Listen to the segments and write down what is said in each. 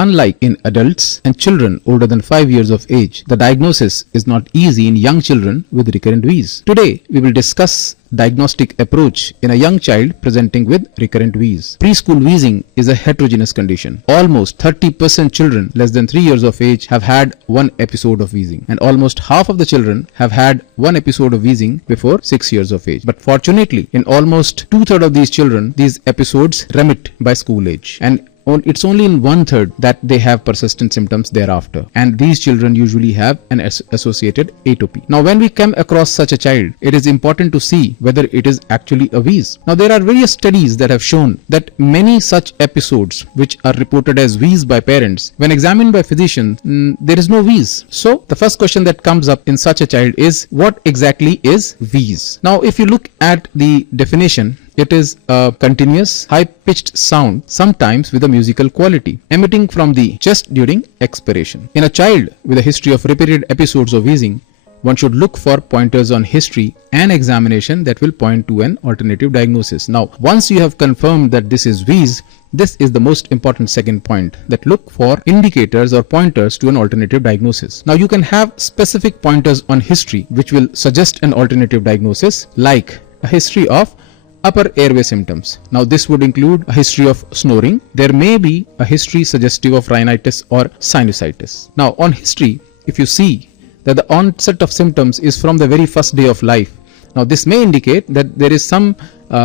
Unlike in adults and children older than 5 years of age, the diagnosis is not easy in young children with recurrent wheeze. Today, we will discuss diagnostic approach in a young child presenting with recurrent wheeze. Preschool wheezing is a heterogeneous condition. Almost 30% children less than 3 years of age have had one episode of wheezing, and almost half of the children have had one episode of wheezing before 6 years of age. But fortunately, in almost 2/3 of these children, these episodes remit by school age, and it's only in 1/3 that they have persistent symptoms thereafter, and these children usually have an associated atopy. Now, when we come across such a child, it is important to see whether it is actually a wheeze. Now, there are various studies that have shown that many such episodes which are reported as wheeze by parents, when examined by physicians, there is no wheeze. So, the first question that comes up in such a child is, what exactly is wheeze? Now, if you look at the definition, it is a continuous, high-pitched sound, sometimes with a musical quality, emitting from the chest during expiration. In a child with a history of repeated episodes of wheezing, one should look for pointers on history and examination that will point to an alternative diagnosis. Now, once you have confirmed that this is wheeze, this is the most important second point, that look for indicators or pointers to an alternative diagnosis. Now, you can have specific pointers on history which will suggest an alternative diagnosis, like a history of upper airway symptoms. Now, this would include a history of snoring. There may be a history suggestive of rhinitis or sinusitis. Now, on history, if you see that the onset of symptoms is from the very first day of life, now this may indicate that there is some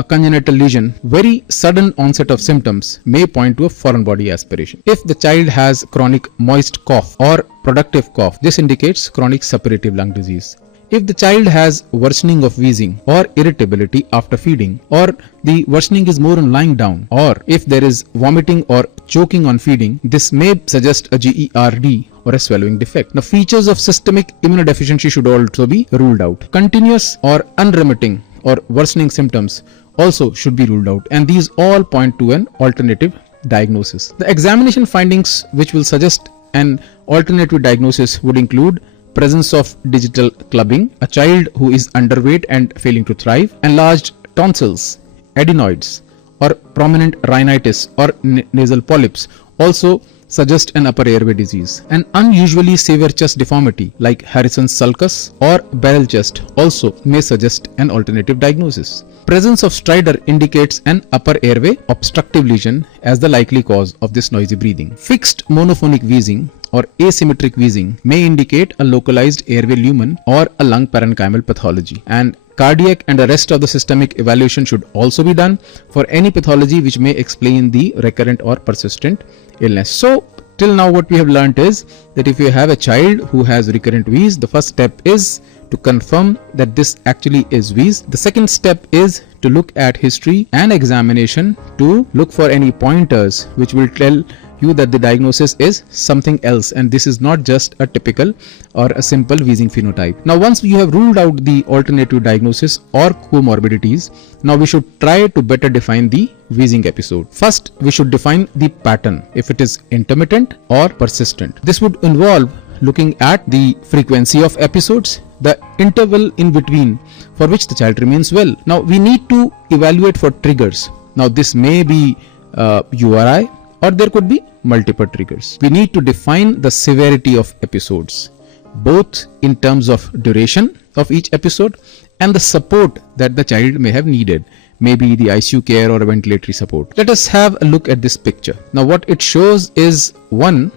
congenital lesion. Very sudden onset of symptoms may point to a foreign body aspiration. If the child has chronic moist cough or productive cough, this indicates chronic suppurative lung disease. If the child has worsening of wheezing or irritability after feeding, or the worsening is more on lying down, or if there is vomiting or choking on feeding, this may suggest a GERD or a swallowing defect. Now, features of systemic immunodeficiency should also be ruled out. Continuous or unremitting or worsening symptoms also should be ruled out, and these all point to an alternative diagnosis. The examination findings which will suggest an alternative diagnosis would include presence of digital clubbing, a child who is underweight and failing to thrive, enlarged tonsils, adenoids, or prominent rhinitis or nasal polyps also suggest an upper airway disease. An unusually severe chest deformity like Harrison's sulcus or barrel chest also may suggest an alternative diagnosis. Presence of stridor indicates an upper airway obstructive lesion as the likely cause of this noisy breathing. Fixed monophonic wheezing or asymmetric wheezing may indicate a localized airway lumen or a lung parenchymal pathology, and cardiac and the rest of the systemic evaluation should also be done for any pathology which may explain the recurrent or persistent illness. So, till now what we have learnt is that if you have a child who has recurrent wheeze, the first step is to confirm that this actually is wheeze. The second step is to look at history and examination to look for any pointers which will tell you that the diagnosis is something else, and this is not just a typical or a simple wheezing phenotype. Now, once you have ruled out the alternative diagnosis or comorbidities, now we should try to better define the wheezing episode. First, we should define the pattern, if it is intermittent or persistent. This would involve looking at the frequency of episodes, the interval in between for which the child remains well. Now, we need to evaluate for triggers. Now, this may be URI, or there could be multiple triggers. We need to define the severity of episodes, both in terms of duration of each episode and the support that the child may have needed, maybe the ICU care or ventilatory support. Let us have a look at this picture. Now, what it shows is one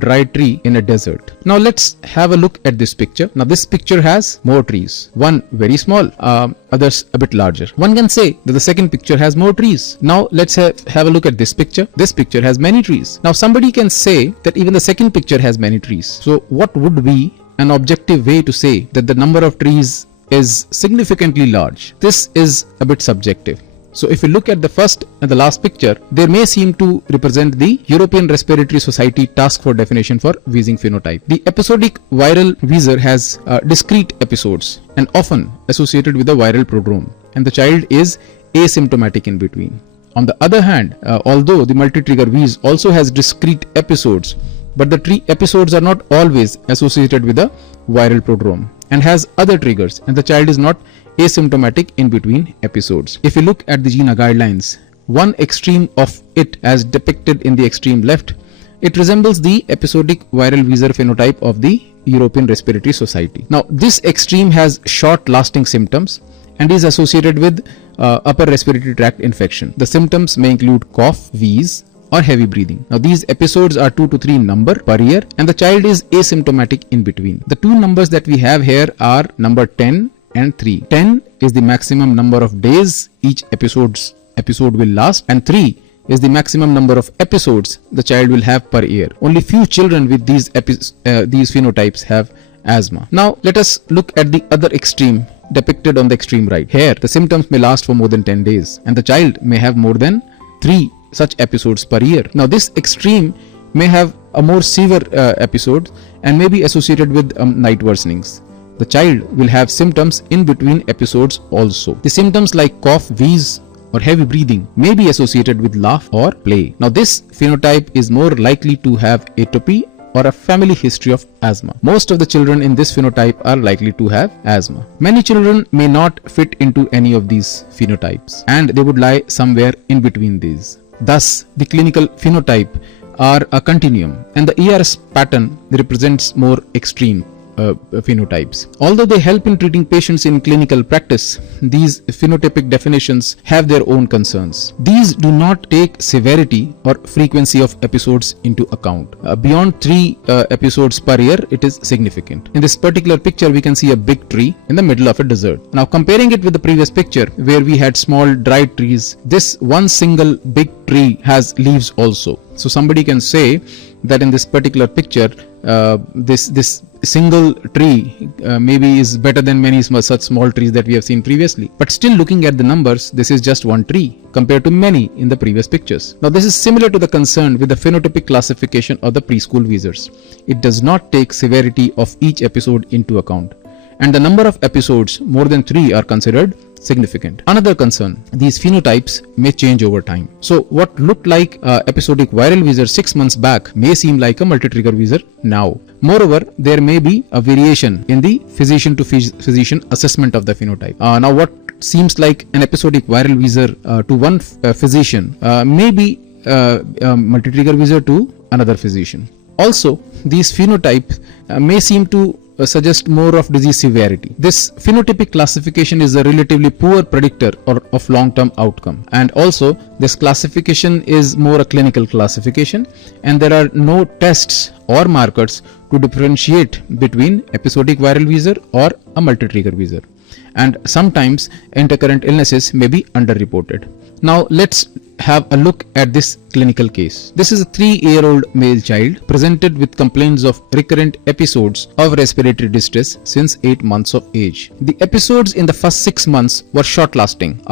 dry tree in a desert. Now, let's have a look at this picture. Now, this picture has more trees, one very small, others a bit larger. One can say that the second picture has more trees. Now, let's have a look at this picture. This picture has many trees. Now, somebody can say that even the second picture has many trees. So, what would be an objective way to say that the number of trees is significantly large? This is a bit subjective. So, if you look at the first and the last picture, they may seem to represent the European Respiratory Society Task Force definition for wheezing phenotype. The episodic viral wheezer has discrete episodes and often associated with a viral prodrome, and the child is asymptomatic in between. On the other hand, although the multi-trigger wheeze also has discrete episodes, but the episodes are not always associated with a viral prodrome and has other triggers, and the child is not asymptomatic in between episodes. If you look at the GINA guidelines, one extreme of it as depicted in the extreme left It resembles the episodic viral wheezer phenotype of the European Respiratory Society. Now, this extreme has short-lasting symptoms and is associated with upper respiratory tract infection. The symptoms may include cough, wheeze, or heavy breathing. Now, these episodes are 2 to 3 in number per year, and the child is asymptomatic in between. The two numbers that we have here are number 10 and 3. 10 is the maximum number of days each episode will last, and 3 is the maximum number of episodes the child will have per year. Only few children with these phenotypes have asthma. Now, let us look at the other extreme depicted on the extreme right. Here, the symptoms may last for more than 10 days, and the child may have more than 3 such episodes per year. Now, this extreme may have a more severe episode and may be associated with night worsenings. The child will have symptoms in between episodes also. The symptoms like cough, wheeze, or heavy breathing may be associated with laugh or play. Now, this phenotype is more likely to have atopy or a family history of asthma. Most of the children in this phenotype are likely to have asthma. Many children may not fit into any of these phenotypes, and they would lie somewhere in between these. Thus, the clinical phenotype are a continuum, and the ERS pattern represents more extreme phenotypes. Although they help in treating patients in clinical practice, these phenotypic definitions have their own concerns. These do not take severity or frequency of episodes into account. Beyond 3 episodes per year, it is significant. In this particular picture, we can see a big tree in the middle of a desert. Now, comparing it with the previous picture where we had small dry trees, this one single big tree has leaves also. So somebody can say that in this particular picture, this single tree maybe is better than many such small trees that we have seen previously. But still, looking at the numbers, this is just one tree compared to many in the previous pictures. Now, this is similar to the concern with the phenotypic classification of the preschool wheezers. It does not take severity of each episode into account, and the number of episodes more than 3 are considered significant. Another concern, these phenotypes may change over time. So what looked like episodic viral wheezer 6 months back may seem like a multi-trigger wheezer now. Moreover, there may be a variation in the physician to physician assessment of the phenotype. Now, what seems like an episodic viral wheezer to one physician may be multi-trigger wheezer to another physician. Also, these phenotypes may seem to suggest more of disease severity. This phenotypic classification is a relatively poor predictor of long-term outcome, and also this classification is more a clinical classification, and there are no tests or markers to differentiate between episodic viral wheezer or a multi-trigger wheezer, and sometimes intercurrent illnesses may be underreported. Now, let's have a look at this clinical case. This is a 3-year-old male child presented with complaints of recurrent episodes of respiratory distress since 8 months of age. The episodes in the first 6 months were short-lasting,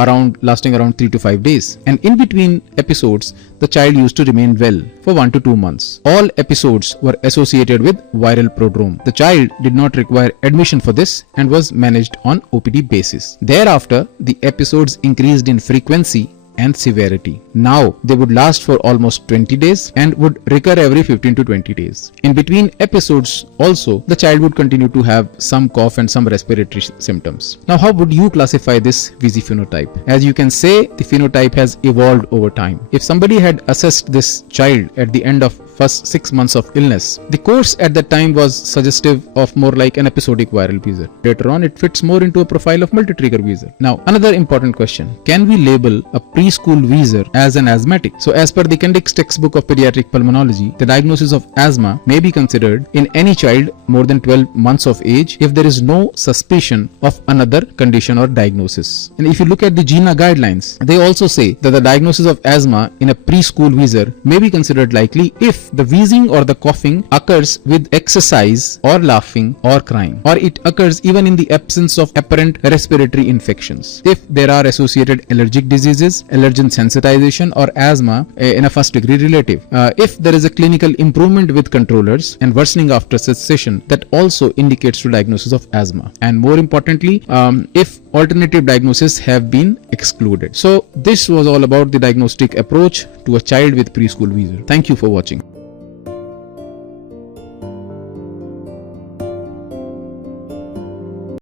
lasting around 3 to 5 days, and in between episodes, the child used to remain well for 1 to 2 months. All episodes were associated with viral prodrome. The child did not require admission for this and was managed on OPD basis. Thereafter, the episodes increased in frequency and severity. Now they would last for almost 20 days and would recur every 15 to 20 days. In between episodes also, the child would continue to have some cough and some respiratory symptoms. Now, how would you classify this VZ phenotype? As you can say, the phenotype has evolved over time. If somebody had assessed this child at the end of first 6 months of illness, the course at that time was suggestive of more like an episodic viral wheezer. Later on, it fits more into a profile of multi-trigger wheezer. Now, another important question: can we label a preschool wheezer as an asthmatic? So, as per the Kendrick's textbook of pediatric pulmonology, the diagnosis of asthma may be considered in any child more than 12 months of age if there is no suspicion of another condition or diagnosis. And if you look at the GINA guidelines, they also say that the diagnosis of asthma in a preschool wheezer may be considered likely if the wheezing or the coughing occurs with exercise or laughing or crying, or it occurs even in the absence of apparent respiratory infections. If there are associated allergic diseases, allergen sensitization, or asthma in a first degree relative. If there is a clinical improvement with controllers and worsening after cessation, that also indicates to diagnosis of asthma. And more importantly, if alternative diagnoses have been excluded. So this was all about the diagnostic approach to a child with preschool wheezer. Thank you for watching.